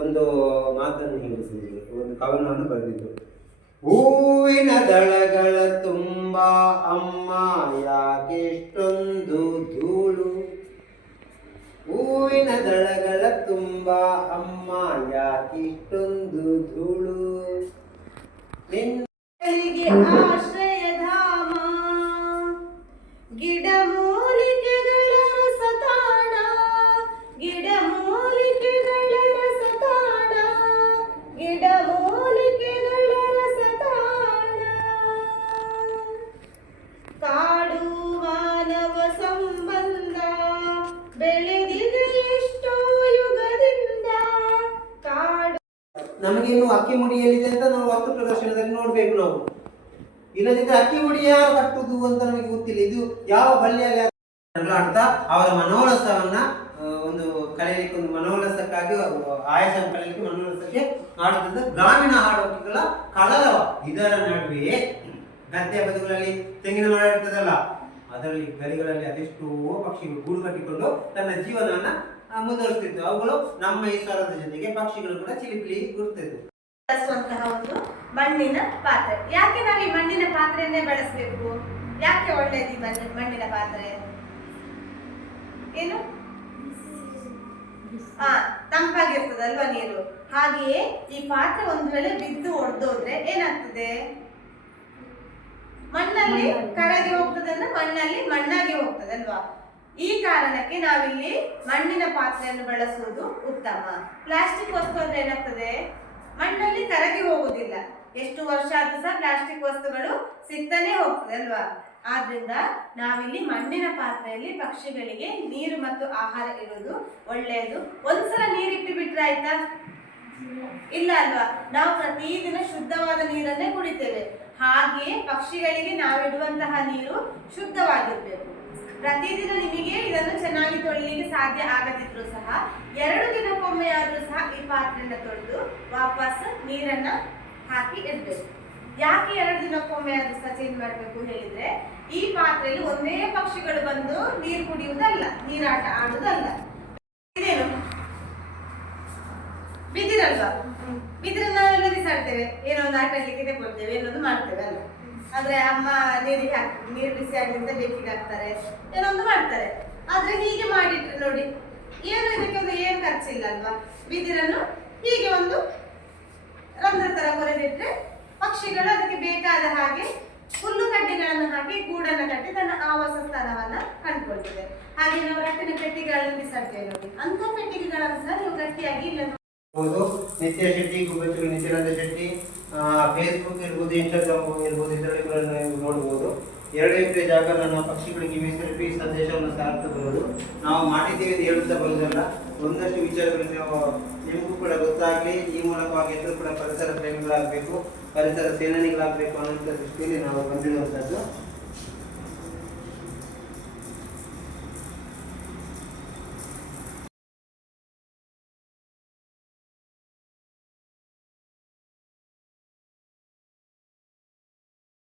ಒಂದು ಮಾತನ್ನು ಹಿಂಗಿಸಿದ್ರು ಒಂದು ಕವನವನ್ನು ಬರೆದಿದ್ರು ಹೂವಿನ ದಳಗಳ ತುಂಬ ಅಮ್ಮ ಯಾಕೆಷ್ಟೊಂದು ಧೂಳು. ಹೂವಿನ ದಳಗಳ ತುಂಬ ಅಮ್ಮ ಯಾಕಿಷ್ಟೊಂದು ಧೂಳು. ನಿನ್ನ ನಮಗೆ ಇನ್ನು ಅಕ್ಕಿ ಮುಡಿ ಎಲ್ಲಿದೆ ಅಂತ ನಾವು ವಸ್ತು ಪ್ರದರ್ಶನದಲ್ಲಿ ನೋಡ್ಬೇಕು ನಾವು. ಇಲ್ಲದಿದ್ರೆ ಅಕ್ಕಿ ಮುಡಿ ಯಾರು ಕಟ್ಟುದು ಅಂತ ನಮಗೆ ಗೊತ್ತಿಲ್ಲ. ಇದು ಯಾವ ಬಳ್ಳಿಯಲ್ಲಿ ಆಡ್ತಾ ಅವರ ಮನೋರಸವನ್ನ ಒಂದು ಕಳೆಯಲಿಕ್ಕೆ ಒಂದು ಮನೋರಸಕ್ಕಾಗಿ ಆಯಾಸ ಕಳೆಯಲಿಕ್ಕೆ ಮನೋರಸಕ್ಕೆ ಆಡುತ್ತಿದ್ದ ಗ್ರಾಮೀಣ ಹಾಡುಗಳ ಕಳಲವ. ಇದರ ನಡುವೆ ಗದ್ದೆ ಬದುಗಳಲ್ಲಿ ತೆಂಗಿನ ಮರ ಇರ್ತದಲ್ಲ, ಅದರಲ್ಲಿ ಗರಿಗಳಲ್ಲಿ ಅದೆಷ್ಟೋ ಪಕ್ಷಿಗಳು ಗೂಡು ಕಟ್ಟಿಕೊಂಡು ತನ್ನ ಜೀವನವನ್ನ ಮುಂದುವರಿಸ್ತಿತ್ತು ಅವುಗಳು ನಮ್ಮ ಈ ಸ್ವರದ ಜೊತೆಗೆ ಪಕ್ಷಿಗಳು ಕೂಡ ಚಿಲಿಪಿಲಿ ಗುರುತಿದ್ವು. ಬಳಸುವಂತಹ ಒಂದು ಮಣ್ಣಿನ ಪಾತ್ರೆ. ಯಾಕೆ ನಾವು ಈ ಮಣ್ಣಿನ ಪಾತ್ರೆಯನ್ನೇ ಬಳಸಬೇಕು? ಯಾಕೆ ಒಳ್ಳೇದು ಮಣ್ಣಿನ ಪಾತ್ರೆ? ಏನು? ಹಾ ತಂಪಾಗಿರ್ತದಲ್ವಾ ನೀರು? ಹಾಗೆಯೇ ಈ ಪಾತ್ರೆ ಒಂದ್ ವೇಳೆ ಬಿದ್ದು ಒಡೆದೋದ್ರೆ ಏನಾಗ್ತದೆ? ಮಣ್ಣಲ್ಲಿ ಕರಗಿ ಹೋಗ್ತದಲ್ಲ, ಮಣ್ಣಲ್ಲಿ ಮಣ್ಣಾಗಿ ಹೋಗ್ತದೆ ಅಲ್ವಾ ಈ ಕಾರಣಕ್ಕೆ ನಾವಿಲ್ಲಿ ಮಣ್ಣಿನ ಪಾತ್ರೆಯನ್ನು ಬಳಸುವುದು ಉತ್ತಮ. ಪ್ಲಾಸ್ಟಿಕ್ ವಸ್ತು ಅಂದ್ರೆ ಏನಾಗ್ತದೆ? ಮಣ್ಣಲ್ಲಿ ಕರಗಿ ಹೋಗುವುದಿಲ್ಲ. ಎಷ್ಟು ವರ್ಷ ಆದ್ರೂ ಸಹ ಪ್ಲಾಸ್ಟಿಕ್ ವಸ್ತುಗಳು ಸಿಗ್ತಾನೆ ಹೋಗ್ತದೆ ಅಲ್ವಾ? ಆದ್ರಿಂದ ನಾವಿಲ್ಲಿ ಮಣ್ಣಿನ ಪಾತ್ರೆಯಲ್ಲಿ ಪಕ್ಷಿಗಳಿಗೆ ನೀರು ಮತ್ತು ಆಹಾರ ಇರುವುದು ಒಳ್ಳೆಯದು. ಒಂದ್ಸಲ ನೀರಿಟ್ಟು ಬಿಟ್ರೆ ಆಯ್ತಾ? ಇಲ್ಲ ಅಲ್ವಾ? ನಾವು ಪ್ರತಿದಿನ ಶುದ್ಧವಾದ ನೀರನ್ನೇ ಕುಡಿತೇವೆ. ಹಾಗೆಯೇ ಪಕ್ಷಿಗಳಿಗೆ ನಾವಿಡುವಂತಹ ನೀರು ಶುದ್ಧವಾಗಿರ್ಬೇಕು. ಪ್ರತಿದಿನ ನಿಮಗೆ ಇದನ್ನು ಚೆನ್ನಾಗಿ ತೊಳಿಲಿಕ್ಕೆ ಸಾಧ್ಯ ಆಗದಿದ್ರು ಸಹ ಎರಡು ದಿನಕ್ಕೊಮ್ಮೆ ಆದ್ರೂ ಸಹ ಈ ಪಾತ್ರೆಯನ್ನ ತೊಳೆದು ವಾಪಸ್ ನೀರನ್ನ ಹಾಕಿ ಇಡ್ಬೇಕು. ಯಾಕೆ ಎರಡು ದಿನಕ್ಕೊಮ್ಮೆ ಆದ್ರೂ ಸಹ ಚೇಂಜ್ ಮಾಡಬೇಕು ಹೇಳಿದ್ರೆ, ಈ ಪಾತ್ರೆಯಲ್ಲಿ ಒಂದೇ ಪಕ್ಷಿಗಳು ಬಂದು ನೀರು ಕುಡಿಯುವುದಲ್ಲ, ನೀರಾಟ ಆಡುವುದಲ್ಲ. ಇದೇನು? ಬಿದಿರಲ್ವಾ? ಬಿದಿರ ನಾವೆಲ್ಲ ಬಿಸಾಡ್ತೇವೆ. ಏನೋ ಒಂದು ಆಟಲಿಕ್ಕೆ ತಗೊಳ್ತೇವೆ ಏನೊಂದು ಮಾಡ್ತೇವೆ ಅಲ್ಲ. ಆದ್ರೆ ಅಮ್ಮ ನೀರಿಗೆ ಹಾಕಿ, ನೀರು ಬಿಸಿ ಅಂತ ಬೆಕ್ಕಿಗೆ ಹಾಕ್ತಾರೆ ಏನೊಂದು ಮಾಡ್ತಾರೆ. ಆದ್ರೆ ಹೀಗೆ ಮಾಡಿದ್ರೆ ನೋಡಿ. ಏನು ಇದಕ್ಕೆ ಏನ್ ಖರ್ಚಿಲ್ಲ ಅಲ್ವಾ? ಬಿದಿರನ್ನು ಹೀಗೆ ಒಂದು ರಂಧ್ರ ತರ ಕೊರೆದಿಟ್ರೆ ಪಕ್ಷಿಗಳು ಅದಕ್ಕೆ ಬೇಕಾದ ಹಾಗೆ ಹುಲ್ಲು ಕಡ್ಡಿಗಳನ್ನು ಹಾಕಿ ಗೂಡನ್ನು ಕಟ್ಟಿ ತನ್ನ ಆವಾಸ ಸ್ಥಾನವನ್ನ ಕಂಡುಕೊಳ್ತದೆ. ಹಾಗೆ ನಾವು ರಟ್ಟಿನ ಪೆಟ್ಟಿಗೆಗಳನ್ನು ಬಿಸಾಡ್ತೇವೆ ನೋಡಿ. ಅಂತ ಪೆಟ್ಟಿಗೆಗಳನ್ನು ಸಹ ನೀವು ಗಟ್ಟಿಯಾಗಿ ಇಲ್ಲ ನಿತ್ಯ ಶೆಟ್ಟಿ ಗುಬ್ಬಚ್ಚು ನಿತ್ಯಾನಂದ ಶೆಟ್ಟಿ ಫೇಸ್ಬುಕ್ ಇರ್ಬೋದು ಇನ್ಸ್ಟಾಗ್ರಾಮ್ ಇರ್ಬೋದು, ಇದರಲ್ಲಿ ನೀವು ನೋಡ್ಬೋದು. ಎರಡು ಎಕರೆ ನಾವು ಪಕ್ಷಿಗಳಿಗೆ ಮೀಸಲಿಟ್ಟು ಈ ಸಂದೇಶವನ್ನು ಸಾರ್ತಾ ಬರೋದು ನಾವು ಮಾಡಿದ್ದೀವಿ ಅಂತ ಹೇಳುತ್ತಾ ಬರುವುದಲ್ಲ ಒಂದಷ್ಟು ವಿಚಾರಗಳು ನೀವು ನಿಮಗೂ ಕೂಡ ಗೊತ್ತಾಗಲಿ, ಈ ಮೂಲಕವಾಗಿ ಎಲ್ಲರೂ ಕೂಡ ಪರಿಸರ ಪ್ರೇಮಿಗಳಾಗಬೇಕು, ಪರಿಸರ ಸೇನಾನಿಗಳಾಗಬೇಕು ಅನ್ನೋಂಥ ದೃಷ್ಟಿಯಲ್ಲಿ ನಾವು ಬಂದಿರುವಂಥದ್ದು.